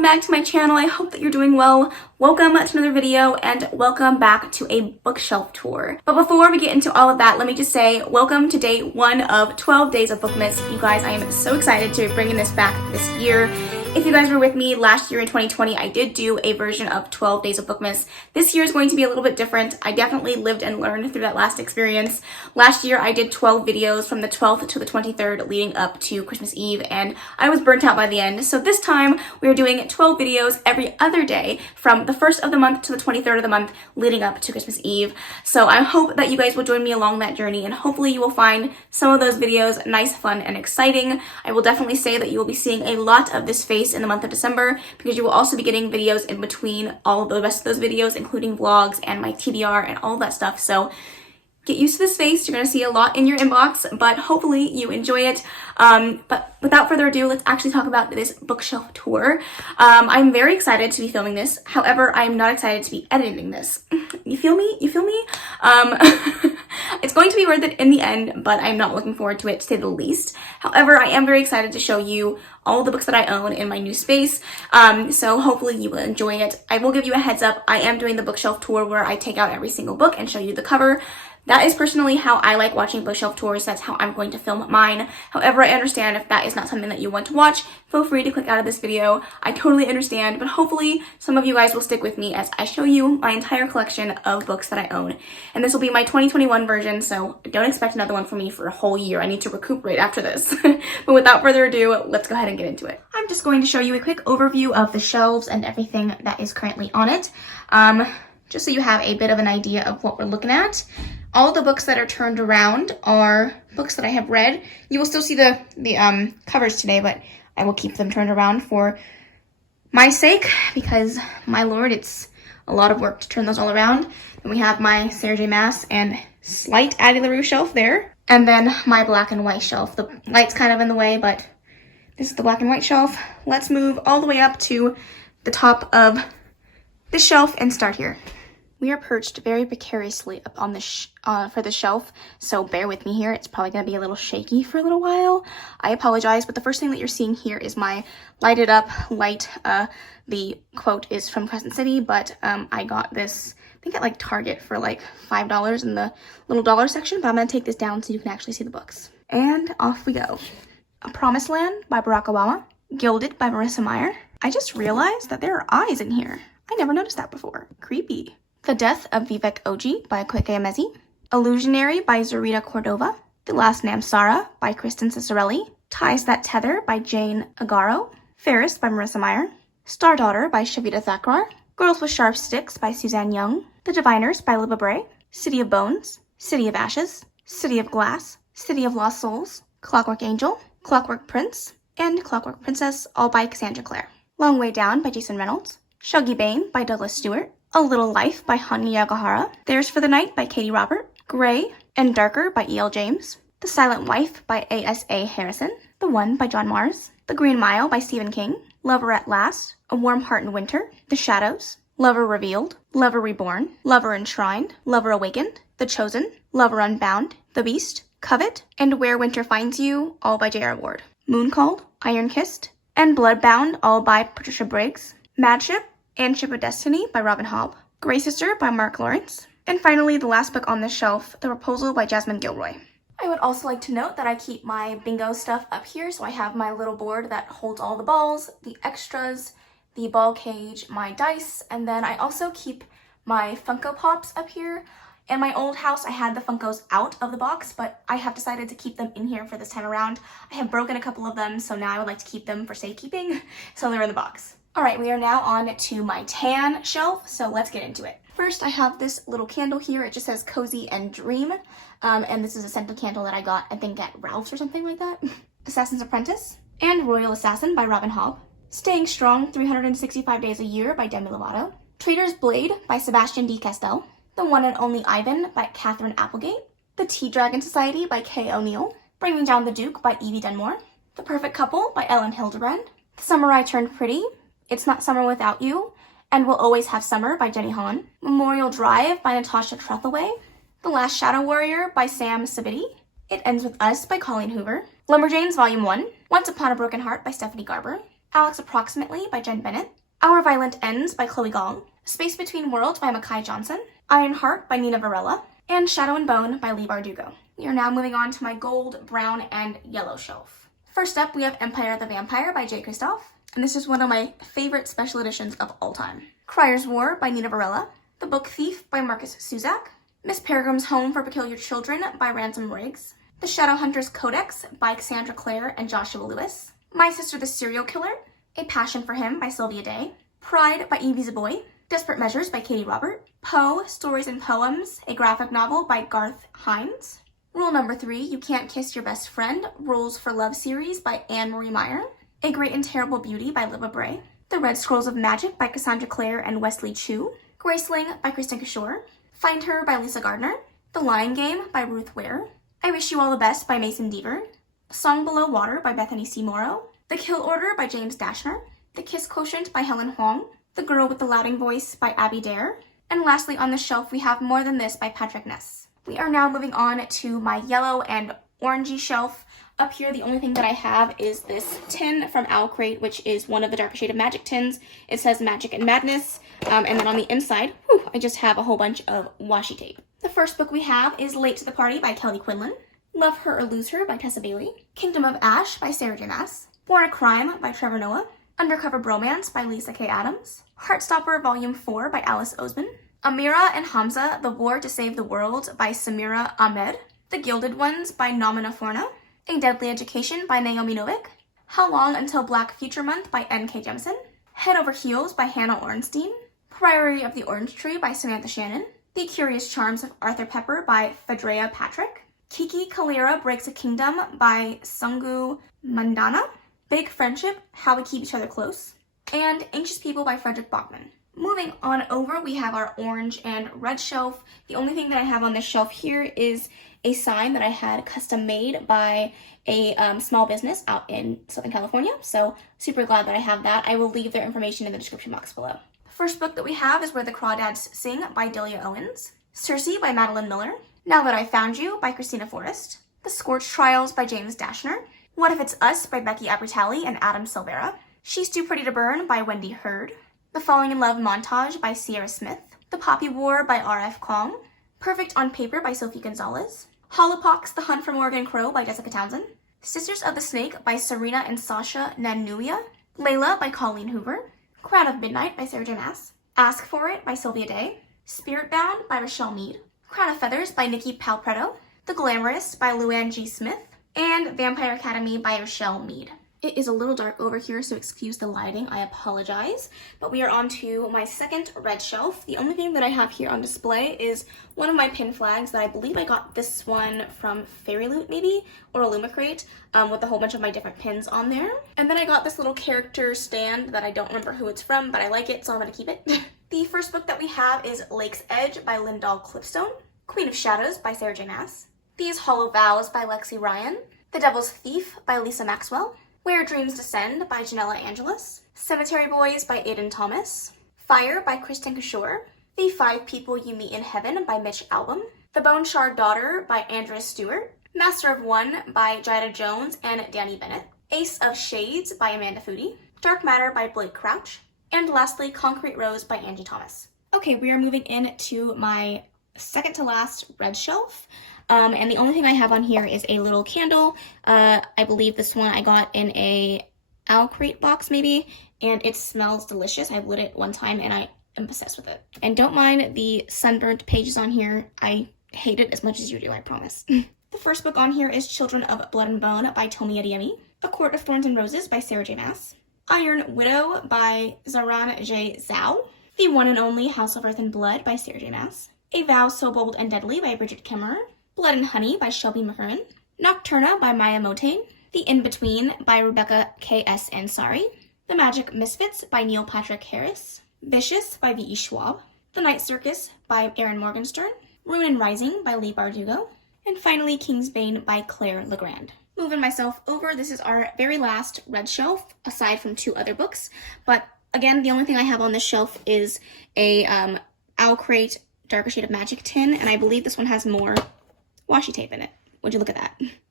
welcome back to my channel. I hope that you're doing well. Welcome to another video and welcome back to a bookshelf tour. But before we get into all of that, let me just say welcome to day 1 of 12 days of Bookmas. You guys, I am so excited to be bringing this back this year. If you guys were with me last year in 2020, I did do a version of 12 days of Bookmas. This year is going to be a little bit different. I definitely lived and learned through that last experience. Last year, I did 12 videos from the 12th to the 23rd leading up to Christmas Eve, and I was burnt out by the end. So this time, we are doing 12 videos every other day from the 1st of the month to the 23rd of the month leading up to Christmas Eve. So I hope that you guys will join me along that journey, and hopefully you will find some of those videos nice, fun, and exciting. I will definitely say that you will be seeing a lot of this face in the month of December, because you will also be getting videos in between all of the rest of those videos, including vlogs and my TBR and all that stuff. So get used to this face. You're going to see a lot in your inbox, but hopefully you enjoy it. But without further ado, let's actually talk about this bookshelf tour. I'm very excited to be filming this. However, I'm not excited to be editing this. You feel me? You feel me? It's going to be worth it in the end, but I'm not looking forward to it, to say the least. However, I am very excited to show you all the books that I own in my new space. So hopefully you will enjoy it. I will give you a heads up. I am doing the bookshelf tour where I take out every single book and show you the cover. That is personally how I like watching bookshelf tours. That's how I'm going to film mine. However, I understand if that is not something that you want to watch, feel free to click out of this video. I totally understand, but hopefully some of you guys will stick with me as I show you my entire collection of books that I own. And this will be my 2021 version, so don't expect another one from me for a whole year. I need to recuperate after this. But without further ado, let's go ahead and get into it. I'm just going to show you a quick overview of the shelves and everything that is currently on it. Just so you have a bit of an idea of what we're looking at. All the books that are turned around are books that I have read. You will still see the covers today, but I will keep them turned around for my sake, because my lord, it's a lot of work to turn those all around. And we have my Sarah J. Maas and slight Addie LaRue shelf there. And then my black and white shelf. The light's kind of in the way, but this is the black and white shelf. Let's move all the way up to the top of this shelf and start here. We are perched very precariously up on the for the shelf, so bear with me here. It's probably going to be a little shaky for a little while. I apologize, but the first thing that you're seeing here is my lighted up light. The quote is from Crescent City, but I got this, I think at like Target for like $5 in the little dollar section, but I'm going to take this down so you can actually see the books. And off we go. A Promised Land by Barack Obama. Gilded by Marissa Meyer. I just realized that there are eyes in here. I never noticed that before. Creepy. The Death of Vivek Oji by Kweke Emezi. Illusionary by Zorita Cordova. The Last Namsara by Kristen Cicerelli. Ties That Tether by Jane Agaro. Ferris by Marissa Meyer. Star Daughter by Shavita Thakrar. Girls with Sharp Sticks by Suzanne Young. The Diviners by Libba Bray. City of Bones. City of Ashes. City of Glass. City of Lost Souls. Clockwork Angel. Clockwork Prince. And Clockwork Princess, all by Cassandra Clare. Long Way Down by Jason Reynolds. Shuggy Bane by Douglas Stewart. A Little Life by Hanya Yagahara. There's for the Night by Katie Robert. Gray and Darker by E.L. James. The Silent Wife by A.S.A. Harrison. The One by John Mars. The Green Mile by Stephen King. Lover at Last. A Warm Heart in Winter. The Shadows. Lover Revealed. Lover Reborn. Lover Enshrined. Lover Awakened. The Chosen. Lover Unbound. The Beast. Covet. And Where Winter Finds You, all by J.R. Ward. Moon Called. Iron Kissed. And Bloodbound, all by Patricia Briggs. Madship and Ship of Destiny by Robin Hobb. Grey Sister by Mark Lawrence. And finally, the last book on this shelf, The Proposal by Jasmine Gilroy. I would also like to note that I keep my bingo stuff up here, so I have my little board that holds all the balls, the extras, the ball cage, my dice, and then I also keep my Funko Pops up here. In my old house, I had the Funkos out of the box, but I have decided to keep them in here for this time around. I have broken a couple of them, so now I would like to keep them for safekeeping, so they're in the box. All right, we are now on to my tan shelf, so let's get into it. First, I have this little candle here. It just says Cozy and Dream, and this is a scented candle that I got, I think, at Ralph's or something like that. Assassin's Apprentice and Royal Assassin by Robin Hobb. Staying Strong 365 Days a Year by Demi Lovato. Traitor's Blade by Sebastian D. Castell. The One and Only Ivan by Catherine Applegate. The Tea Dragon Society by Kay O'Neill. Bringing Down the Duke by Evie Dunmore. The Perfect Couple by Ellen Hildebrand. The Summer I Turned Pretty. It's Not Summer Without You, and We'll Always Have Summer by Jenny Han. Memorial Drive by Natasha Trethewey. The Last Shadow Warrior by Sam Sabiti. It Ends With Us by Colleen Hoover. Lumberjanes Volume 1. Once Upon a Broken Heart by Stephanie Garber. Alex Approximately by Jen Bennett, Our Violent Ends by Chloe Gong, Space Between Worlds by Makai Johnson, Iron Heart by Nina Varela, and Shadow and Bone by Leigh Bardugo. We are now moving on to my gold, brown, and yellow shelf. First up, we have Empire the Vampire by J. Kristoff, and this is one of my favorite special editions of all time. Crier's War by Nina Varela, The Book Thief by Marcus Suzak, Miss Peregrine's Home for Peculiar Children by Ransom Riggs, The Shadowhunter's Codex by Cassandra Clare and Joshua Lewis, My Sister the Serial Killer, A Passion for Him by Sylvia Day, Pride by Evie Zaboy, Desperate Measures by Katie Robert, Poe, Stories and Poems, a graphic novel by Garth Hines, Rule Number 3, You Can't Kiss Your Best Friend, Rules for Love series by Anne-Marie Meyer, A Great and Terrible Beauty by Liva Bray, The Red Scrolls of Magic by Cassandra Clare and Wesley Chu, Graceling by Kristen Kishore, Find Her by Lisa Gardner, The Lying Game by Ruth Ware, I Wish You All the Best by Mason Deaver, Song Below Water by Bethany C. Morrow, The Kill Order by James Dashner, The Kiss Quotient by Helen Huang, The Girl with the Louding Voice by Abby Dare, and lastly on the shelf we have More Than This by Patrick Ness. We are now moving on to my yellow and orangey shelf. Up here, the only thing that I have is this tin from Owl Crate, which is one of the Darker Shade of Magic tins. It says Magic and Madness, and then on the inside, I just have a whole bunch of washi tape. The first book we have is Late to the Party by Kelly Quinlan, Love Her or Lose Her by Tessa Bailey, Kingdom of Ash by Sarah J. Maas, Born a Crime by Trevor Noah, Undercover Bromance by Lisa K. Adams, Heartstopper Volume 4 by Alice Oseman, Amira and Hamza, The War to Save the World by Samira Ahmed, The Gilded Ones by Namina Forna, A Deadly Education by Naomi Novik, How Long Until Black Future Month by N.K. Jemisin, Head Over Heels by Hannah Ornstein, Priory of the Orange Tree by Samantha Shannon, The Curious Charms of Arthur Pepper by Phaedria Patrick, Kiki Kalira Breaks a Kingdom by Sungu Mandana, Big Friendship, How We Keep Each Other Close, and Anxious People by Frederick Bachman. Moving on over, we have our orange and red shelf. The only thing that I have on this shelf here is a sign that I had custom made by a small business out in Southern California. So super glad that I have that. I will leave their information in the description box below. The first book that we have is Where the Crawdads Sing by Delia Owens, Circe by Madeline Miller, Now That I Found You by Christina Forrest, The Scorch Trials by James Dashner, What If It's Us by Becky Abertali and Adam Silvera, She's Too Pretty to Burn by Wendy Hurd, The Falling in Love Montage by Sierra Smith, The Poppy War by R.F. Kong, Perfect on Paper by Sophie Gonzalez, Holopox, The Hunt for Morgan Crow by Jessica Townsend, Sisters of the Snake by Serena and Sasha Nanuya, Layla by Colleen Hoover, Crown of Midnight by Sarah J. Maas, Ask For It by Sylvia Day, Spiritbound by Rochelle Mead, Crown of Feathers by Nikki Palpretto, The Glamorist by Luann G. Smith, and Vampire Academy by Rochelle Mead. It is a little dark over here, so excuse the lighting, I apologize. But we are on to my second red shelf. The only thing that I have here on display is one of my pin flags that I believe I got this one from Fairy Loot maybe, or Illumicrate, with a whole bunch of my different pins on there. And then I got this little character stand that I don't remember who it's from, but I like it, so I'm gonna keep it. The first book that we have is Lake's Edge by Lyndall Clipstone, Queen of Shadows by Sarah J. Maas, These Hollow Vows by Lexi Ryan, The Devil's Thief by Lisa Maxwell, Where Dreams Descend by Janella Angelis, Cemetery Boys by Aidan Thomas, Fire by Kristen Kishore, The Five People You Meet in Heaven by Mitch Albom, The Bone Shard Daughter by Andrea Stewart, Master of One by Jida Jones and Danny Bennett, Ace of Shades by Amanda Foody, Dark Matter by Blake Crouch, and lastly Concrete Rose by Angie Thomas. Okay, we are moving into my second to last red shelf. And the only thing I have on here is a little candle. I believe this one I got in a Owl Crate box maybe, and it smells delicious. I've lit it one time and I am obsessed with it. And don't mind the sunburnt pages on here. I hate it as much as you do, I promise. The first book on here is Children of Blood and Bone by Tomi Adeyemi, A Court of Thorns and Roses by Sarah J. Maas, Iron Widow by Zaran J. Zhao, The One and Only House of Earth and Blood by Sarah J. Maas, A Vow So Bold and Deadly by Bridget Kemmerer, Blood and Honey by Shelby McCurran, Nocturna by Maya Motain, The In-Between by Rebecca K.S. Ansari, The Magic Misfits by Neil Patrick Harris, Vicious by V.E. Schwab, The Night Circus by Erin Morgenstern, Rune and Rising by Leigh Bardugo, and finally Kingsbane by Claire Legrand. Moving myself over, this is our very last red shelf, aside from two other books, but again, the only thing I have on this shelf is a Owl Crate Darker Shade of Magic tin, and I believe this one has more washi tape in it. Would you look at that? The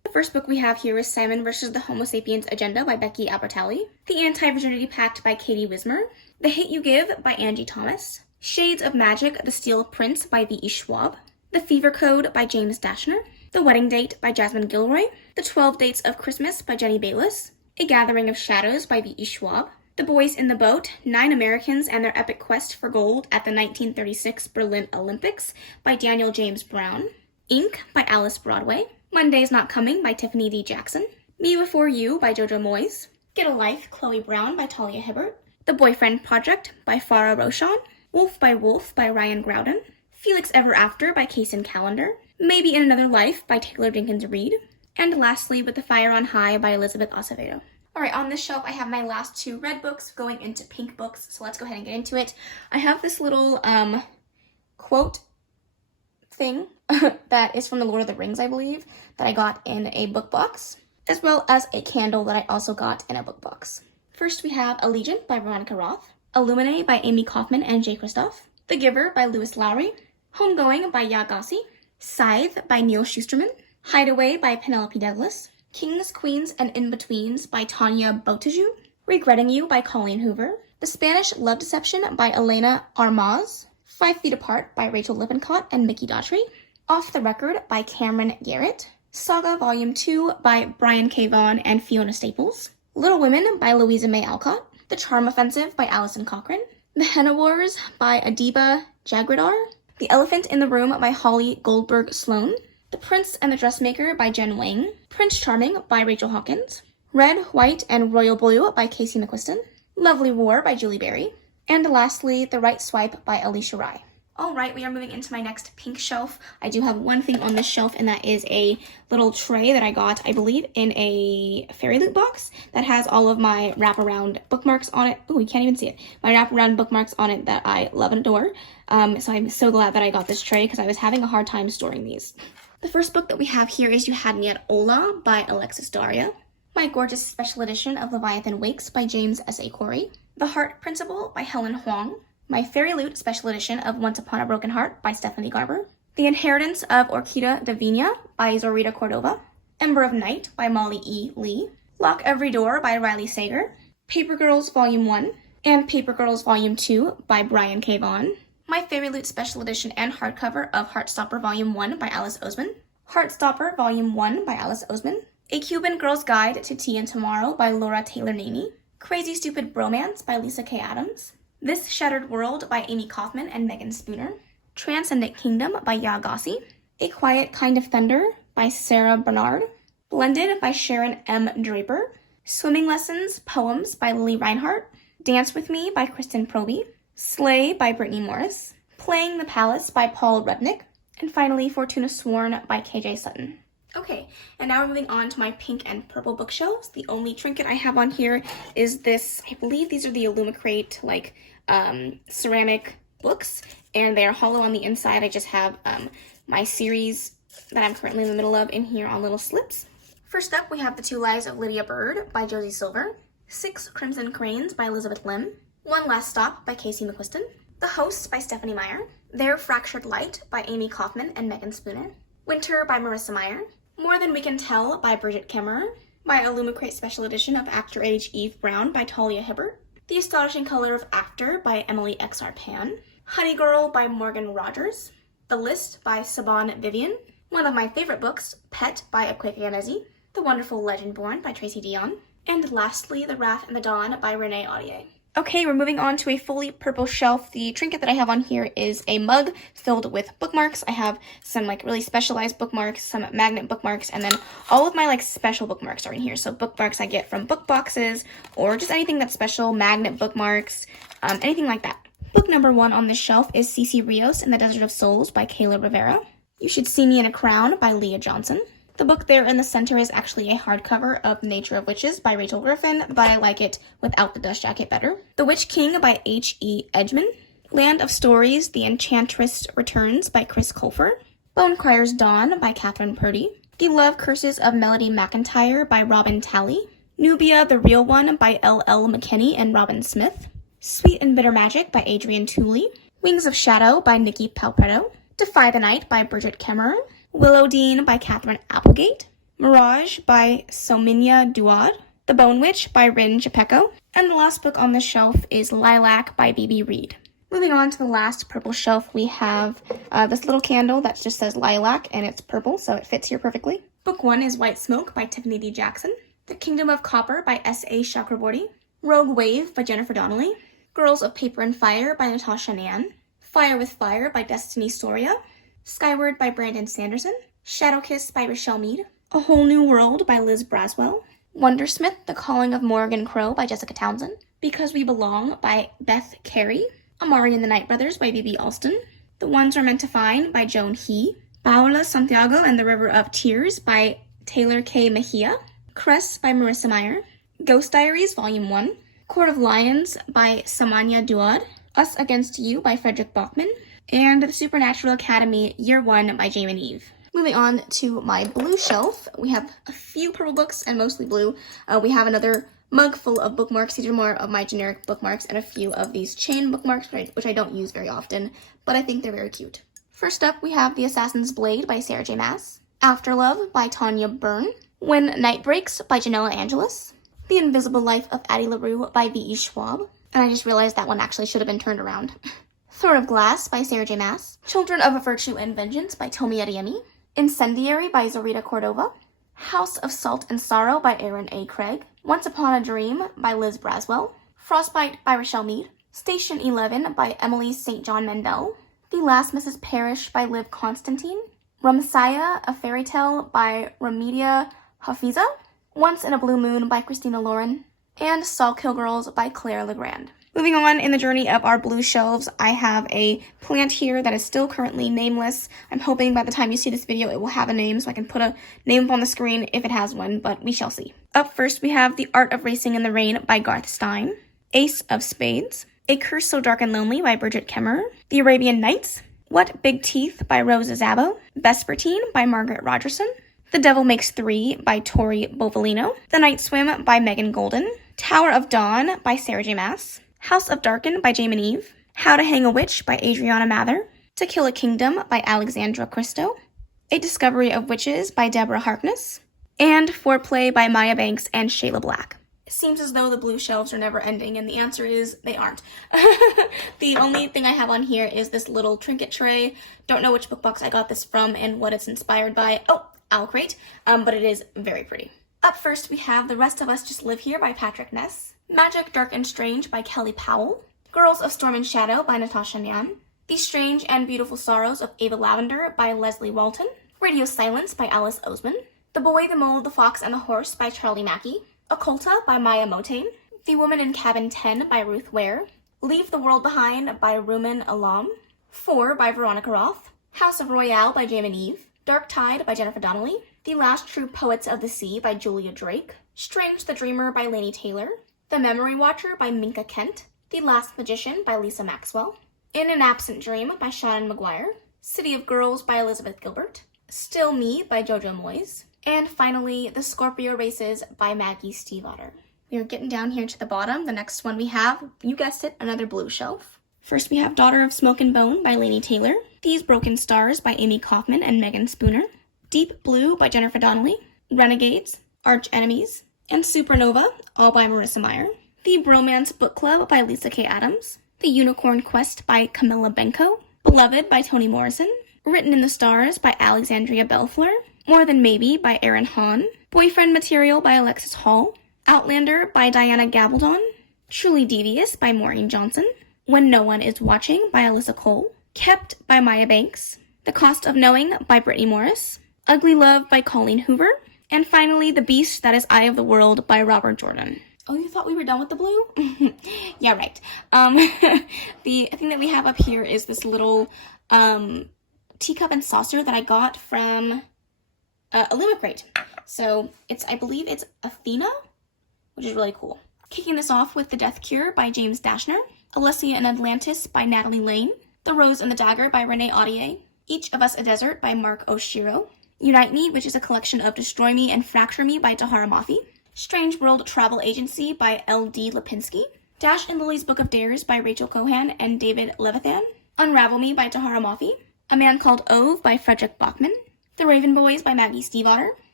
The first book we have here is Simon vs. the Homo Sapiens Agenda by Becky Albertalli, The Anti-Virginity Pact by Katie Wismer, The Hate You Give by Angie Thomas, Shades of Magic, The Steel Prince by V.E. Schwab, The Fever Code by James Dashner, The Wedding Date by Jasmine Gilroy, The 12 Dates of Christmas by Jenny Bayless, A Gathering of Shadows by V.E. Schwab, The Boys in the Boat, 9 Americans and Their Epic Quest for Gold at the 1936 Berlin Olympics by Daniel James Brown, Ink by Alice Broadway, Monday's Not Coming by Tiffany D. Jackson, Me Before You by Jojo Moyes, Get a Life, Chloe Brown by Talia Hibbert, The Boyfriend Project by Farah Roshan, Wolf by Ryan Groudon, Felix Ever After by Kaysen Callender, Maybe in Another Life by Taylor Jenkins Reid, and lastly, With the Fire on High by Elizabeth Acevedo. Alright, on this shelf I have my last 2 red books going into pink books, so let's go ahead and get into it. I have this little quote thing that is from the Lord of the Rings, I believe, that I got in a book box, as well as a candle that I also got in a book box. First we have Allegiant by Veronica Roth, Illuminae by Amy Kaufman and Jay Kristoff, The Giver by Lewis Lowry, Homegoing by Ya Gassi, Scythe by Neil Schusterman, Hideaway by Penelope Douglas, Kings, Queens, and In-Betweens by Tanya Botaju, Regretting You by Colleen Hoover, The Spanish Love Deception by Elena Armaz, 5 Feet Apart by Rachel Lippincott and Mickey Daughtry, Off the Record by Cameron Garrett, Saga Volume 2 by Brian K. Vaughan and Fiona Staples, Little Women by Louisa May Alcott, The Charm Offensive by Alison Cochrane, The Henna Wars by Adiba Jagradar, The Elephant in the Room by Holly Goldberg Sloan, The Prince and the Dressmaker by Jen Wang, Prince Charming by Rachel Hawkins, Red, White, and Royal Blue by Casey McQuiston, Lovely War by Julie Berry, and lastly, The Right Swipe by Alicia Rai. Alright, we are moving into my next pink shelf. I do have one thing on this shelf, and that is a little tray that I got, I believe, in a Fairy Loot box that has all of my wraparound bookmarks on it. Oh, you can't even see it. My wraparound bookmarks on it that I love and adore. So I'm so glad that I got this tray because I was having a hard time storing these. The first book that we have here is You Had Me at Ola by Alexis Daria, My Gorgeous Special Edition of Leviathan Wakes by James S.A. Corey, The Heart Principle by Helen Huang, My Fairy Loot Special Edition of Once Upon a Broken Heart by Stephanie Garber, The Inheritance of Orquídea Divina by Zorita Cordova, Ember of Night by Molly E. Lee, Lock Every Door by Riley Sager, Paper Girls Volume 1 and Paper Girls Volume 2 by Brian K. Vaughan, My Fairy Loot Special Edition and Hardcover of Heartstopper Volume 1 by Alice Oseman, Heartstopper Volume 1 by Alice Oseman, A Cuban Girl's Guide to Tea and Tomorrow by Laura Taylor Naney, Crazy Stupid Bromance by Lisa K. Adams, This Shattered World by Amy Kaufman and Megan Spooner, Transcendent Kingdom by Ya Gassi, A Quiet Kind of Thunder by Sarah Bernard, Blended by Sharon M. Draper, Swimming Lessons Poems by Lily Reinhart, Dance With Me by Kristen Proby, Slay by Brittany Morris, Playing the Palace by Paul Rudnick, and finally Fortuna Sworn by KJ Sutton. Okay, and now we're moving on to my pink and purple bookshelves. The only trinket I have on here is this, I believe these are the Illumicrate, ceramic books, and they're hollow on the inside. I just have my series that I'm currently in the middle of in here on little slips. First up, we have The 2 Lives of Lydia Bird by Josie Silver, 6 Crimson Cranes by Elizabeth Lim, One Last Stop by Casey McQuiston, The Hosts by Stephanie Meyer, Their Fractured Light by Amy Kaufman and Megan Spooner, Winter by Marissa Meyer, More Than We Can Tell by Bridget Kemmerer, My Illumicrate Special Edition of After Age Eve Brown by Talia Hibbert, The Astonishing Color of After by Emily X.R. Pan, Honey Girl by Morgan Rogers, The List by Saban Vivian, one of my favorite books, Pet by Akwaeke Emezi, The Wonderful Legend Born by Tracy Dion, and lastly, The Wrath and the Dawn by Renee Audier. Okay, we're moving on to a fully purple shelf. The trinket that I have on here is a mug filled with bookmarks. I have some really specialized bookmarks, some magnet bookmarks, and then all of my special bookmarks are in here. So bookmarks I get from book boxes or just anything that's special, magnet bookmarks, anything like that. Book number 1 on this shelf is Cece Rios in the Desert of Souls by Kayla Rivera. You Should See Me in a Crown by Leah Johnson. The book there in the center is actually a hardcover of Nature of Witches by Rachel Griffin, but I like it without the dust jacket better. The Witch King by H.E. Edgman. Land of Stories, The Enchantress Returns by Chris Colfer. Bonecryer's Dawn by Catherine Purdy. The Love Curses of Melody McIntyre by Robin Talley. Nubia, the Real One by L.L. McKinney and Robin Smith. Sweet and Bitter Magic by Adrienne Tooley. Wings of Shadow by Nikki Palpretto. Defy the Night by Bridget Kemmerer. Willow Dean by Catherine Applegate. Mirage by Sominia Duad, The Bone Witch by Rin Gepetto, and the last book on the shelf is Lilac by B.B. Reed. Moving on to the last purple shelf, we have this little candle that just says Lilac, and it's purple, so it fits here perfectly. Book 1 is White Smoke by Tiffany D. Jackson, The Kingdom of Copper by S.A. Chakraborty, Rogue Wave by Jennifer Donnelly, Girls of Paper and Fire by Natasha Nan, Fire with Fire by Destiny Soria, Skyward by Brandon Sanderson, Shadow Kiss by Rochelle Mead, A Whole New World by Liz Braswell, Wondersmith, The Calling of Morrigan Crow by Jessica Townsend, Because We Belong by Beth Carey, Amari and the Night Brothers by B.B. Alston, The Ones We're Meant to Find by Joan He, Paola Santiago and the River of Tears by Taylor K. Mejia, Cress by Marissa Meyer, Ghost Diaries Volume 1, Court of Lions by Samanya Duad, Us Against You by Frederick Bachman, and The Supernatural Academy Year 1 by Jamin Eve. Moving on to my blue shelf, we have a few purple books and mostly blue. We have another mug full of bookmarks. These are more of my generic bookmarks and a few of these chain bookmarks, which I don't use very often, but I think they're very cute. First up, we have The Assassin's Blade by Sarah J. Maas, Afterlove by Tanya Byrne, When Night Breaks by Janella Angelis, The Invisible Life of Addie LaRue by V.E. Schwab, and I just realized that one actually should have been turned around. Throne of Glass by Sarah J. Maas, Children of Virtue and Vengeance by Tomi Adeyemi, Incendiary by Zorita Cordova, House of Salt and Sorrow by Aaron A. Craig, Once Upon a Dream by Liz Braswell, Frostbite by Rochelle Mead, Station 11 by Emily St. John Mandel, The Last Mrs. Parrish by Liv Constantine, Ramsaya, A Fairy Tale by Ramedia Hafiza, Once in a Blue Moon by Christina Lauren, and Sawkill Girls by Claire Legrand. Moving on in the journey of our blue shelves, I have a plant here that is still currently nameless. I'm hoping by the time you see this video it will have a name so I can put a name up on the screen if it has one, but we shall see. Up first we have The Art of Racing in the Rain by Garth Stein, Ace of Spades, A Curse So Dark and Lonely by Bridget Kemmerer, The Arabian Nights, What Big Teeth by Rosa Zabo, Vespertine by Margaret Rogerson, The Devil Makes Three by Tori Bovalino, The Night Swim by Megan Golden, Tower of Dawn by Sarah J. Maas, House of Darken by Jamin Eve, How to Hang a Witch by Adriana Mather, To Kill a Kingdom by Alexandra Christo, A Discovery of Witches by Deborah Harkness, and Foreplay by Maya Banks and Shayla Black. It seems as though the blue shelves are never ending, and the answer is they aren't. The only thing I have on here is this little trinket tray. Don't know which book box I got this from and what it's inspired by. Oh, Owl Crate, but it is very pretty. Up first, we have The Rest of Us Just Live Here by Patrick Ness, Magic, Dark and Strange by Kelly Powell, Girls of Storm and Shadow by Natasha Nan, The Strange and Beautiful Sorrows of Ava Lavender by Leslie Walton, Radio Silence by Alice Oseman, The Boy, the Mole, the Fox, and the Horse by Charlie Mackey, Occulta by Maya Motain, The Woman in Cabin 10 by Ruth Ware, Leave the World Behind by Rumen Alam, 4 by Veronica Roth, House of Royale by Jamin Eve, Dark Tide by Jennifer Donnelly, The Last True Poets of the Sea by Julia Drake, Strange the Dreamer by Laini Taylor, The Memory Watcher by Minka Kent, The Last Magician by Lisa Maxwell, In an Absent Dream by Shannon McGuire, City of Girls by Elizabeth Gilbert, Still Me by Jojo Moyes, and finally, The Scorpio Races by Maggie Stiefvater. We're getting down here to the bottom. The next one we have, you guessed it, another blue shelf. First we have Daughter of Smoke and Bone by Laini Taylor, These Broken Stars by Amy Kaufman and Megan Spooner, Deep Blue by Jennifer Donnelly, Renegades, Arch Enemies, and Supernova, all by Marissa Meyer, The Bromance Book Club by Lisa K. Adams, The Unicorn Quest by Camilla Benko, Beloved by Toni Morrison, Written in the Stars by Alexandria Belfleur, More Than Maybe by Erin Hahn, Boyfriend Material by Alexis Hall, Outlander by Diana Gabaldon, Truly Devious by Maureen Johnson, When No One Is Watching by Alyssa Cole, Kept by Maya Banks, The Cost of Knowing by Brittany Morris, Ugly Love by Colleen Hoover, and finally, The Beast That Is Eye of the World by Robert Jordan. Oh, you thought we were done with the blue? Yeah, right. The thing that we have up here is this little teacup and saucer that I got from a Lima Crate. So I believe it's Athena, which is really cool. Kicking this off with The Death Cure by James Dashner, Alessia in Atlantis by Natalie Lane, The Rose and the Dagger by Renee Audier, Each of Us a Desert by Mark Oshiro, Unite Me, which is a collection of Destroy Me and Fracture Me by Tahara Mafi, Strange World Travel Agency by L.D. Lipinski, Dash and Lily's Book of Dares by Rachel Cohan and David Levithan, Unravel Me by Tahara Mafi, A Man Called Ove by Frederick Bachman, The Raven Boys by Maggie Stiefvater,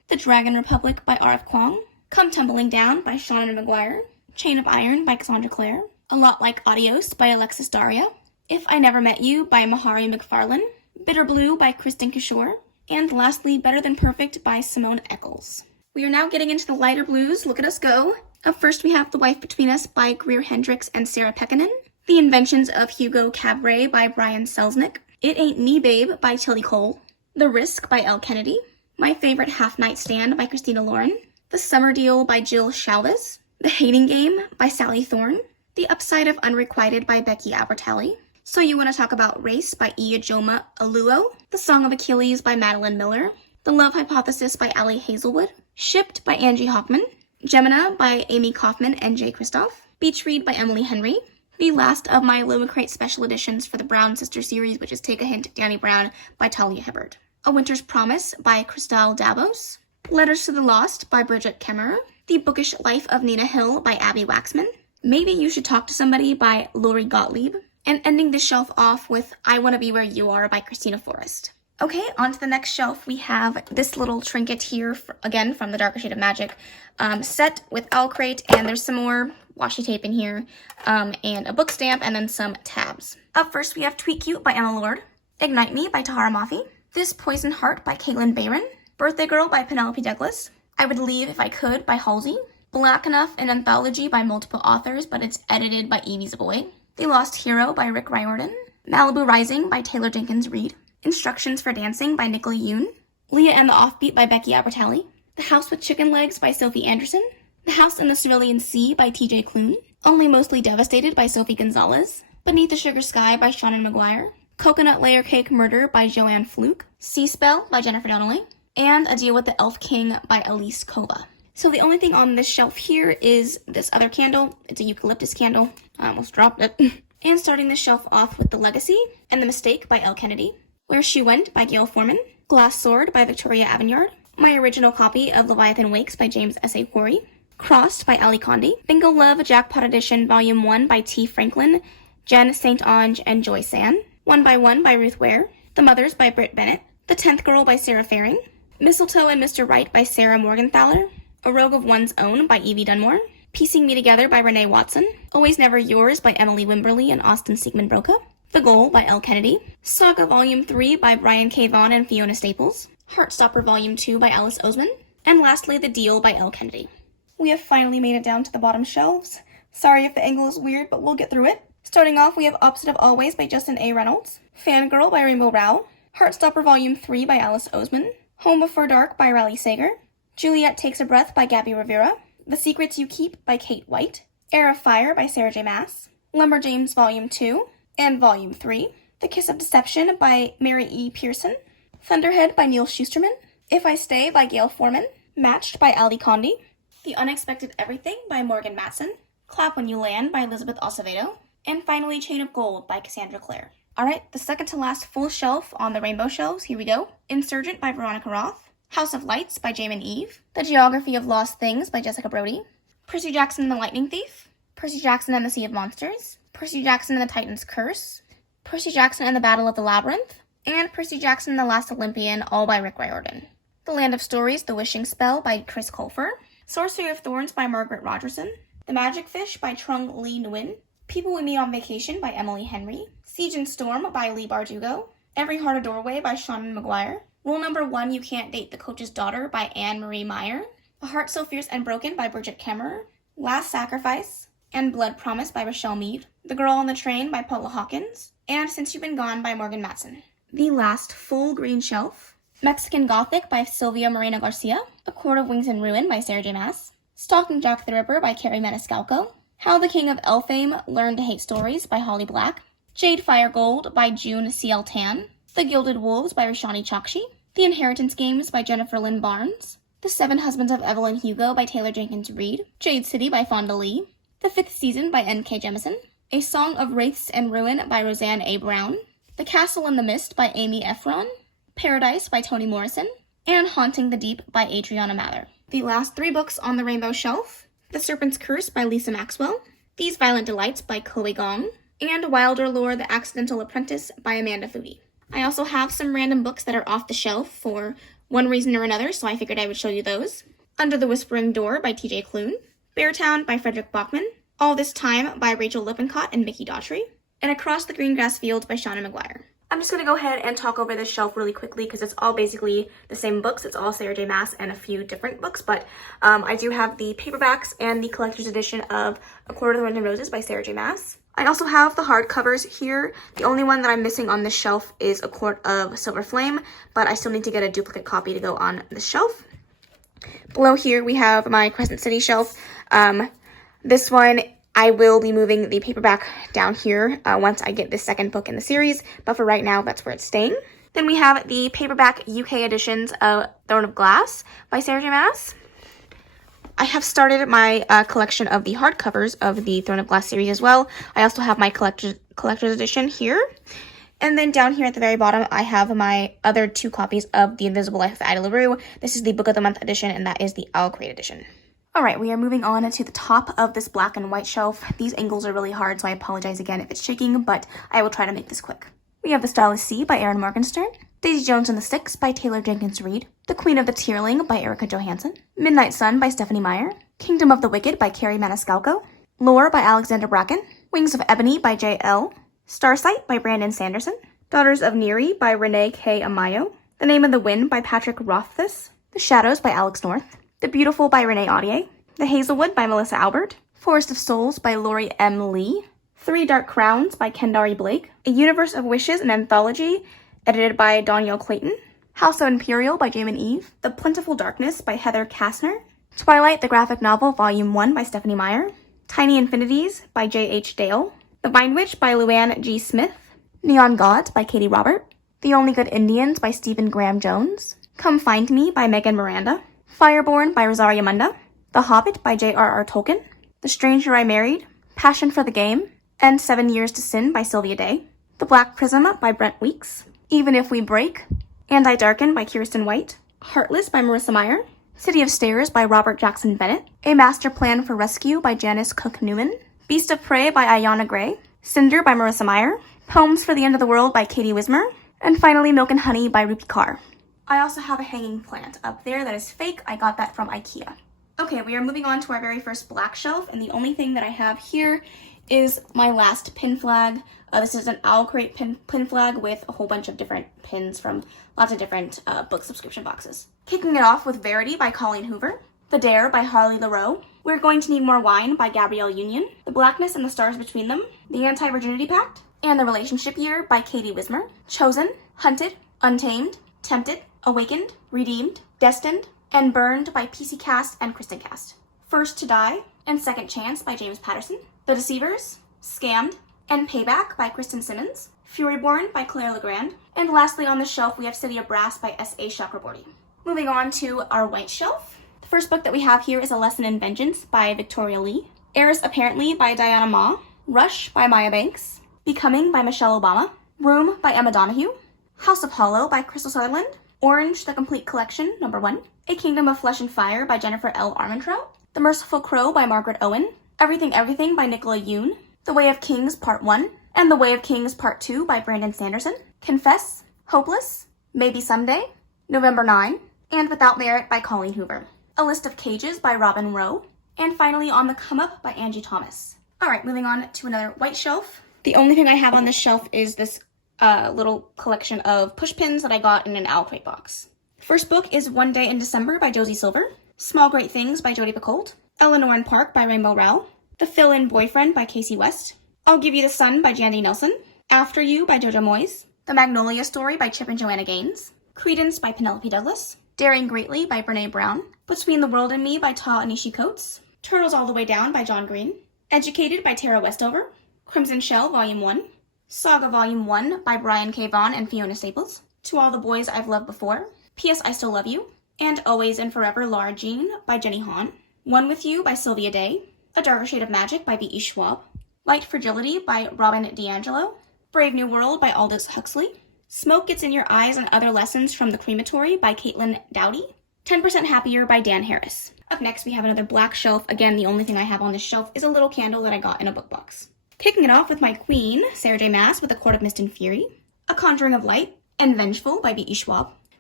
The Dragon Republic by R.F. Kuang, Come Tumbling Down by Seanan McGuire, Chain of Iron by Cassandra Clare, A Lot Like Adios by Alexis Daria, If I Never Met You by Mahari McFarlane, Bitter Blue by Kristen Kishore, and lastly, Better Than Perfect by Simone Eccles. We are now getting into the lighter blues. Look at us go. Up first, we have The Wife Between Us by Greer Hendricks and Sarah Pekkanen, The Inventions of Hugo Cabret by Brian Selznick, It Ain't Me Babe by Tilly Cole, The Risk by Elle Kennedy, My Favorite Half Night Stand by Christina Lauren, The Summer Deal by Jill Chalvis, The Hating Game by Sally Thorne, The Upside of Unrequited by Becky Albertalli, So You Want to Talk About Race by Iyajoma Aluo, The Song of Achilles by Madeline Miller, The Love Hypothesis by Allie Hazelwood, Shipped by Angie Hoffman, Gemina by Amy Kaufman and Jay Kristoff, Beach Read by Emily Henry, the last of my Illumicrate special editions for the Brown Sister series, which is Take a Hint, Danny Brown by Talia Hibbert, A Winter's Promise by Christelle Davos, Letters to the Lost by Bridget Kemmerer, The Bookish Life of Nina Hill by Abby Waxman, Maybe You Should Talk to Somebody by Lori Gottlieb, and ending the shelf off with I Want to Be Where You Are by Christina Forrest. Okay, on to the next shelf, we have this little trinket here, again, from the Darker Shade of Magic, set with owl crate, and there's some more washi tape in here, and a book stamp, and then some tabs. Up first, we have Tweet Cute by Emma Lord, Ignite Me by Tahara Mafi, This Poison Heart by Caitlin Bayron, Birthday Girl by Penelope Douglas, I Would Leave If I Could by Halsey, Black Enough, an anthology by multiple authors, but it's edited by Evie Zaboy, The Lost Hero by Rick Riordan, Malibu Rising by Taylor Jenkins Reid, Instructions for Dancing by Nicola Yoon, Leah and the Offbeat by Becky Albertalli, The House with Chicken Legs by Sophie Anderson, The House in the Cerulean Sea by TJ Klune, Only Mostly Devastated by Sophie Gonzalez, Beneath the Sugar Sky by Seanan McGuire, Coconut Layer Cake Murder by Joanne Fluke, Sea Spell by Jennifer Donnelly, and A Deal with the Elf King by Elise Kova. So the only thing on this shelf here is this other candle. It's a eucalyptus candle. I almost dropped it. And starting the shelf off with The Legacy and The Mistake by Elle Kennedy, Where She Went by Gail Foreman, Glass Sword by Victoria Aveyard, my original copy of Leviathan Wakes by James S.A. Quarry, Crossed by Ali Condi, Bingo Love Jackpot Edition Volume 1 by T. Franklin, Jen St. Ange, and Joy San, One by One by Ruth Ware, The Mothers by Britt Bennett, The 10th Girl by Sarah Faring, Mistletoe and Mr. Right by Sarah Morgenthaler, A Rogue of One's Own by Evie Dunmore, Piecing Me Together by Renee Watson, Always Never Yours by Emily Wimberly and Austin Siegmund Broca, The Goal by Elle Kennedy, Saga Volume 3 by Brian K. Vaughan and Fiona Staples, Heartstopper Volume 2 by Alice Oseman, and lastly The Deal by Elle Kennedy. We have finally made it down to the bottom shelves. Sorry if the angle is weird, but we'll get through it. Starting off, we have Opposite of Always by Justin A. Reynolds, Fangirl by Rainbow Rowell, Heartstopper Volume 3 by Alice Oseman, Home Before Dark by Riley Sager, Juliet Takes a Breath by Gabby Rivera, The Secrets You Keep by Kate White, Air of Fire by Sarah J. Maas, Lumberjanes Volume 2 and Volume 3, The Kiss of Deception by Mary E. Pearson, Thunderhead by Neil Schusterman, If I Stay by Gail Foreman, Matched by Ali Condi, The Unexpected Everything by Morgan Matson, Clap When You Land by Elizabeth Acevedo, and finally Chain of Gold by Cassandra Clare. Alright, the second to last full shelf on the rainbow shelves, here we go. Insurgent by Veronica Roth, House of Lights by Jamin Eve, The Geography of Lost Things by Jessica Brody, Percy Jackson and the Lightning Thief, Percy Jackson and the Sea of Monsters, Percy Jackson and the Titan's Curse, Percy Jackson and the Battle of the Labyrinth, and Percy Jackson and the Last Olympian, all by Rick Riordan. The Land of Stories, The Wishing Spell by Chris Colfer, Sorcery of Thorns by Margaret Rogerson, The Magic Fish by Trung Lee Nguyen, People We Meet on Vacation by Emily Henry, Siege and Storm by Lee Bardugo, Every Heart a Doorway by Seanan McGuire, Rule Number 1 You Can't Date the Coach's Daughter by Anne Marie Meyer, A Heart So Fierce and Broken by Bridget Kemmerer, Last Sacrifice, and Blood Promise by Rochelle Mead, The Girl on the Train by Paula Hawkins, and Since You've Been Gone by Morgan Matson. The last full green shelf, Mexican Gothic by Sylvia Moreno Garcia, A Court of Wings and Ruin by Sarah J. Maas, Stalking Jack the Ripper by Carrie Maniscalco, How the King of Elfame Learned to Hate Stories by Holly Black, Jade Fire Gold by June C.L. Tan, The Gilded Wolves by Rashani Chokshi, The Inheritance Games by Jennifer Lynn Barnes, The Seven Husbands of Evelyn Hugo by Taylor Jenkins Reid, Jade City by Fonda Lee, The Fifth Season by N.K. Jemisin, A Song of Wraiths and Ruin by Roseanne A. Brown, The Castle in the Mist by Amy Efron, Paradise by Toni Morrison, and Haunting the Deep by Adriana Mather. The last 3 books on the rainbow shelf, The Serpent's Curse by Lisa Maxwell, These Violent Delights by Chloe Gong, and Wilder Lore, The Accidental Apprentice by Amanda Foodie. I also have some random books that are off the shelf for one reason or another, so I figured I would show you those. Under the Whispering Door by T.J. Klune. Beartown by Frederick Bachman. All This Time by Rachel Lippincott and Mickey Daughtry. And Across the Green Grass Fields by Shauna McGuire. I'm just going to go ahead and talk over this shelf really quickly because it's all basically the same books. It's all Sarah J. Maas and a few different books, but I do have the paperbacks and the collector's edition of A Quarter of the Thorns and Roses by Sarah J. Maas. I also have the hardcovers here. The only one that I'm missing on this shelf is A Quart of Silver Flame, but I still need to get a duplicate copy to go on this shelf. Below here we have my Crescent City shelf. This one, I will be moving the paperback down here once I get this second book in the series, but for right now, that's where it's staying. Then we have the paperback UK editions of Throne of Glass by Sarah J. Maas. I have started my collection of the hardcovers of the Throne of Glass series as well. I also have my collector's edition here. And then down here at the very bottom, I have my other 2 copies of The Invisible Life of Addie LaRue. This is the Book of the Month edition, and that is the Owl Crate edition. Alright, we are moving on to the top of this black and white shelf. These angles are really hard, so I apologize again if it's shaking, but I will try to make this quick. We have The Starless Sea by Erin Morgenstern, Daisy Jones and the Six by Taylor Jenkins Reid, The Queen of the Tierling by Erica Johansson, Midnight Sun by Stephanie Meyer, Kingdom of the Wicked by Carrie Maniscalco, Lore by Alexander Bracken, Wings of Ebony by J.L., Starsight by Brandon Sanderson, Daughters of Neri by Renee K. Amayo, The Name of the Wind by Patrick Rothfuss, The Shadows by Alex North, The Beautiful by Renee Audier, The Hazelwood by Melissa Albert, Forest of Souls by Lori M. Lee, 3 Dark Crowns by Kendari Blake, A Universe of Wishes, an anthology edited by Danielle Clayton, House of Imperial by Jamin Eve, The Plentiful Darkness by Heather Kastner, Twilight the Graphic Novel Volume 1 by Stephanie Meyer, Tiny Infinities by J.H. Dale, The Vine Witch by Luann G. Smith, Neon Gods by Katie Robert, The Only Good Indians by Stephen Graham Jones, Come Find Me by Megan Miranda, Fireborn by Rosaria Munda, The Hobbit by J.R.R. Tolkien, The Stranger I Married, Passion for the Game, and 7 Years to Sin by Sylvia Day, The Black Prism by Brent Weeks, Even If We Break, And I Darken by Kirsten White, Heartless by Marissa Meyer, City of Stairs by Robert Jackson Bennett, A Master Plan for Rescue by Janice Cook Newman, Beast of Prey by Ayanna Gray, Cinder by Marissa Meyer, Poems for the End of the World by Katie Wismer, and finally Milk and Honey by Rupi Kaur. I also have a hanging plant up there that is fake. I got that from IKEA. Okay, we are moving on to our very first black shelf, and the only thing that I have here is my last pin flag. This is an Owl Crate pin flag with a whole bunch of different pins from lots of different book subscription boxes. Kicking it off with Verity by Colleen Hoover, The Dare by Harley LaRoe, We're Going to Need More Wine by Gabrielle Union, The Blackness and the Stars Between Them, The Anti-Virginity Pact, and The Relationship Year by Katie Wismer, Chosen, Hunted, Untamed, Tempted, Awakened, Redeemed, Destined, and Burned by PC Cast and Kristen Cast, First to Die and Second Chance by James Patterson, The Deceivers, Scammed, and Payback by Kristen Simmons, Furyborn by Claire Legrand, and lastly on the shelf we have City of Brass by S.A. Chakraborty. Moving on to our white shelf. The first book that we have here is A Lesson in Vengeance by Victoria Lee, Heiress Apparently by Diana Ma, Rush by Maya Banks, Becoming by Michelle Obama, Room by Emma Donoghue, House of Hollow by Crystal Sutherland, Orange, The Complete Collection, No. 1, A Kingdom of Flesh and Fire by Jennifer L. Armentrout, The Merciful Crow by Margaret Owen, Everything Everything by Nicola Yoon, The Way of Kings Part 1, and The Way of Kings Part 2 by Brandon Sanderson, Confess, Hopeless, Maybe Someday, November 9, and Without Merit by Colleen Hoover, A List of Cages by Robin Rowe, and finally On the Come Up by Angie Thomas. Alright, moving on to another white shelf. The only thing I have on this shelf is this little collection of push pins that I got in an Owl Crate box. First book is One Day in December by Josie Silver, Small Great Things by Jodi Picoult, Eleanor and Park by Rainbow Rowell, The Fill-In Boyfriend by Casey West, I'll Give You the Sun by Jandy Nelson, After You by Jojo Moyes, The Magnolia Story by Chip and Joanna Gaines, Credence by Penelope Douglas, Daring Greatly by Brene Brown, Between the World and Me by Ta Anishi Coates, Turtles All the Way Down by John Green, Educated by Tara Westover, Crimson Shell Volume 1, Saga Volume 1 by Brian K. Vaughan and Fiona Staples, To All the Boys I've Loved Before, P.S. I Still Love You, and Always and Forever Laura Jean by Jenny Han, One With You by Sylvia Day, A Darker Shade of Magic by B.E. Schwab, Light Fragility by Robin DiAngelo, Brave New World by Aldous Huxley, Smoke Gets in Your Eyes and Other Lessons from the Crematory by Caitlin Dowdy, 10% Happier by Dan Harris. Up next we have another black shelf. Again, the only thing I have on this shelf is a little candle that I got in a book box. Kicking it off with my queen, Sarah J. Maas with A Court of Mist and Fury, A Conjuring of Light, and Vengeful by B.E. Schwab,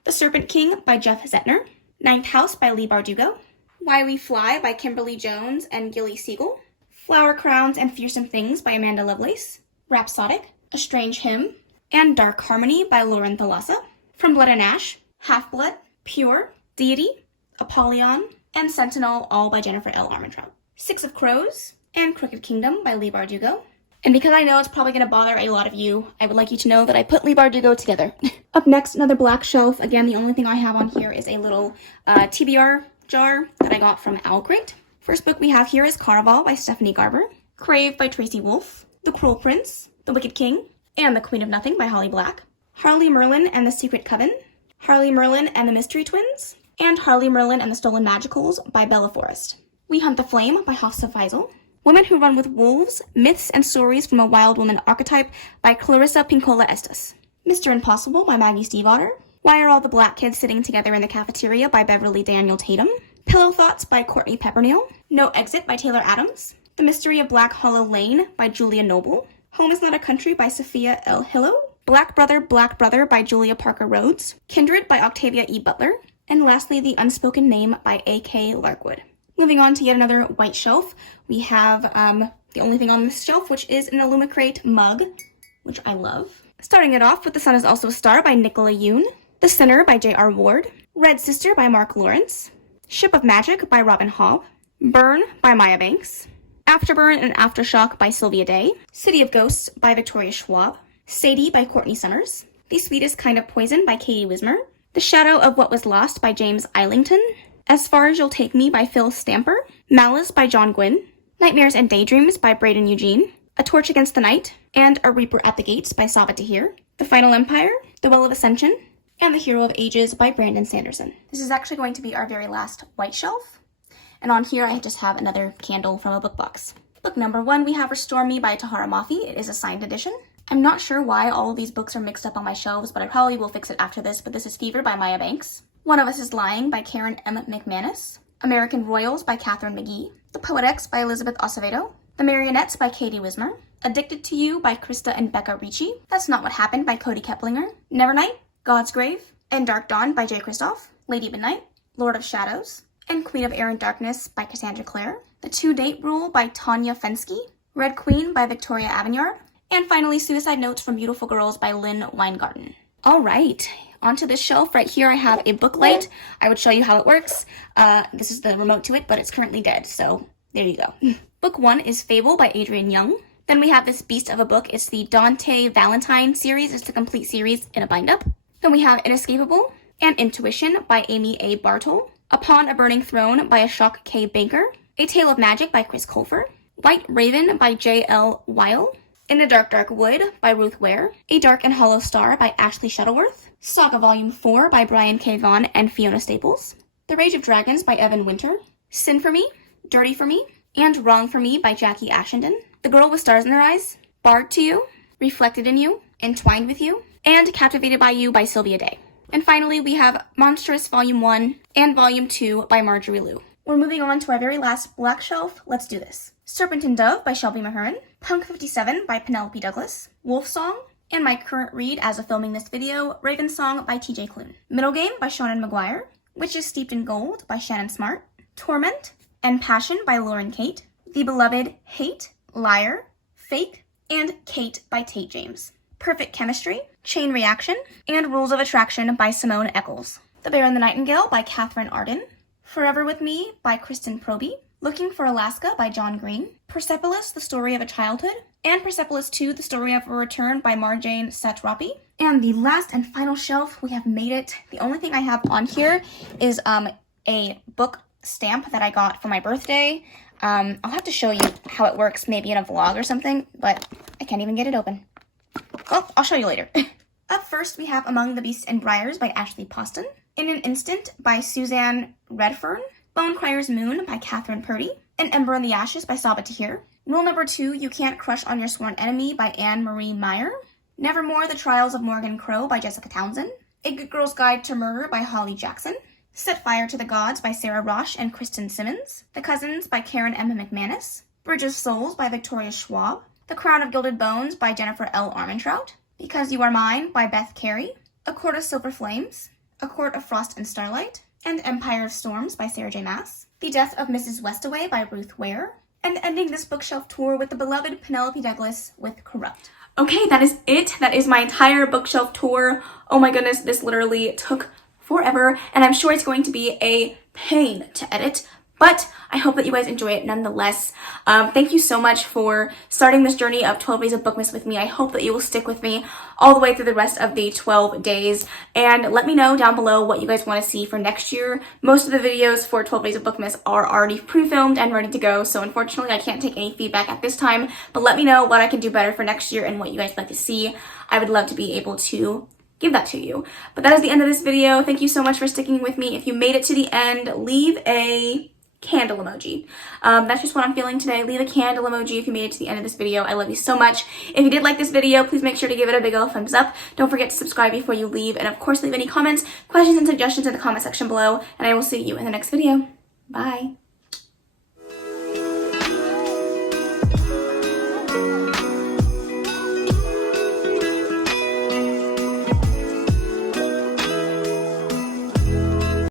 The Serpent King by Jeff Zettner, Ninth House by Leigh Bardugo, Why We Fly by Kimberly Jones and Gilly Siegel, Flower Crowns and Fearsome Things by Amanda Lovelace, Rhapsodic, A Strange Hymn, and Dark Harmony by Lauren Thalassa, From Blood and Ash, Half-Blood, Pure, Deity, Apollyon, and Sentinel, all by Jennifer L. Armentrout, Six of Crows, and Crooked Kingdom by Leigh Bardugo. And because I know it's probably going to bother a lot of you, I would like you to know that I put Leigh Bardugo together. Up next, another black shelf. Again, the only thing I have on here is a little TBR jar that I got from Owl Crate. First book we have here is Carnival by Stephanie Garber, Crave by Tracy Wolff, The Cruel Prince, The Wicked King, and The Queen of Nothing by Holly Black, Harley Merlin and the Secret Coven, Harley Merlin and the Mystery Twins, and Harley Merlin and the Stolen Magicals by Bella Forrest. We Hunt the Flame by Hafsa Faisal, Women Who Run with Wolves, Myths and Stories from a Wild Woman Archetype by Clarissa Pinkola Estes, Mr. Impossible by Maggie Stiefvater, Why Are All the Black Kids Sitting Together in the Cafeteria by Beverly Daniel Tatum, Pillow Thoughts by Courtney Pepperneal, No Exit by Taylor Adams, The Mystery of Black Hollow Lane by Julia Noble, Home is Not a Country by Sophia L. Hillo, Black Brother by Julia Parker Rhodes, Kindred by Octavia E. Butler, and lastly, The Unspoken Name by A.K. Larkwood. Moving on to yet another white shelf, we have the only thing on this shelf, which is an Illumicrate mug, which I love. Starting it off with The Sun Is Also a Star by Nicola Yoon, The Sinner by J.R. Ward, Red Sister by Mark Lawrence, Ship of Magic by Robin Hobb, Burn by Maya Banks, Afterburn and Aftershock by Sylvia Day, City of Ghosts by Victoria Schwab, Sadie by Courtney Summers, The Sweetest Kind of Poison by Katie Wismer, The Shadow of What Was Lost by James Islington, As Far As You'll Take Me by Phil Stamper, Malice by John Gwynn, Nightmares and Daydreams by Braden Eugene, A Torch Against the Night, and A Reaper at the Gates by Sava Tahir, The Final Empire, The Well of Ascension, and The Hero of Ages by Brandon Sanderson. This is actually going to be our very last white shelf. And on here, I just have another candle from a book box. Book number 1, we have Restore Me by Tahara Mafi. It is a signed edition. I'm not sure why all of these books are mixed up on my shelves, but I probably will fix it after this. But this is Fever by Maya Banks. One of Us is Lying by Karen M. McManus. American Royals by Catherine McGee. The Poetex by Elizabeth Acevedo. The Marionettes by Katie Wismer. Addicted to You by Krista and Becca Ricci. That's Not What Happened by Cody Keplinger. Nevernight, God's Grave, and Dark Dawn by Jay Kristoff, Lady Midnight, Lord of Shadows, and Queen of Air and Darkness by Cassandra Clare, The Two-Date Rule by Tanya Fensky, Red Queen by Victoria Aveyard, and finally Suicide Notes from Beautiful Girls by Lynn Weingarten. All right, onto this shelf right here I have a book light. I would show you how it works. This is the remote to it, but it's currently dead, so there you go. Book 1 is Fable by Adrienne Young. Then we have this beast of a book. It's the Dante Valentine series. It's the complete series in a bind-up. Then we have Inescapable and Intuition by Amy A. Bartol, Upon a Burning Throne by Ashok K. Baker, A Tale of Magic by Chris Colfer, White Raven by J. L. Weil, In the Dark Dark Wood by Ruth Ware, A Dark and Hollow Star by Ashley Shuttleworth, Saga Volume 4 by Brian K. Vaughan and Fiona Staples, The Rage of Dragons by Evan Winter, Sin for Me, Dirty for Me, and Wrong for Me by Jackie Ashenden, The Girl with Stars in Her Eyes, Barred to You, Reflected in You, Entwined with You, and Captivated by You by Sylvia Day. And finally, we have Monstrous Volume 1 and Volume 2 by Marjorie Liu. We're moving on to our very last black shelf. Let's do this. Serpent and Dove by Shelby Mahurin, Punk 57 by Penelope Douglas, Wolf Song, and my current read as of filming this video, Raven Song by TJ Klune, Middle Game by Shonen Maguire, Witches Steeped in Gold by Shannon Smart, Torment and Passion by Lauren Kate, The Beloved Hate, Liar, Fake, and Kate by Tate James, Perfect Chemistry, Chain Reaction, and Rules of Attraction by Simone Eccles, The Bear and the Nightingale by Catherine Arden, Forever With Me by Kristen Proby, Looking for Alaska by John Green, Persepolis, The Story of a Childhood, and Persepolis 2, The Story of a Return by Marjane Satrapi. And the last and final shelf, we have made it. The only thing I have on here is a book stamp that I got for my birthday. I'll have to show you how it works maybe in a vlog or something, but I can't even get it open. Well, I'll show you later. Up first, we have Among the Beasts and Briars by Ashley Poston, In an Instant by Suzanne Redfern, Bone Crier's Moon by Catherine Purdy, An Ember in the Ashes by Saba Tahir, Rule Number 2, You Can't Crush on Your Sworn Enemy by Anne Marie Meyer, Nevermore, The Trials of Morgan Crow by Jessica Townsend, A Good Girl's Guide to Murder by Holly Jackson, Set Fire to the Gods by Sarah Roche and Kristen Simmons, The Cousins by Karen M. McManus, Bridge of Souls by Victoria Schwab, The Crown of Gilded Bones by Jennifer L. Armentrout, Because You Are Mine by Beth Carey, A Court of Silver Flames, A Court of Frost and Starlight, and Empire of Storms by Sarah J. Maas, The Death of Mrs. Westaway by Ruth Ware, and ending this bookshelf tour with the beloved Penelope Douglas with Corrupt. Okay, that is it. That is my entire bookshelf tour. Oh my goodness, this literally took forever, and I'm sure it's going to be a pain to edit, but I hope that you guys enjoy it nonetheless. Thank you so much for starting this journey of 12 days of Bookmas with me. I hope that you will stick with me all the way through the rest of the 12 days. And let me know down below what you guys want to see for next year. Most of the videos for 12 days of Bookmas are already pre-filmed and ready to go. So unfortunately, I can't take any feedback at this time. But let me know what I can do better for next year and what you guys like to see. I would love to be able to give that to you. But that is the end of this video. Thank you so much for sticking with me. If you made it to the end, leave a candle emoji. That's just what I'm feeling today. Leave a candle emoji if you made it to the end of this video. I love you so much. If you did like this video, please make sure to give it a big old thumbs up. Don't forget to subscribe before you leave. And of course, leave any comments, questions, and suggestions in the comment section below. And I will see you in the next video. Bye.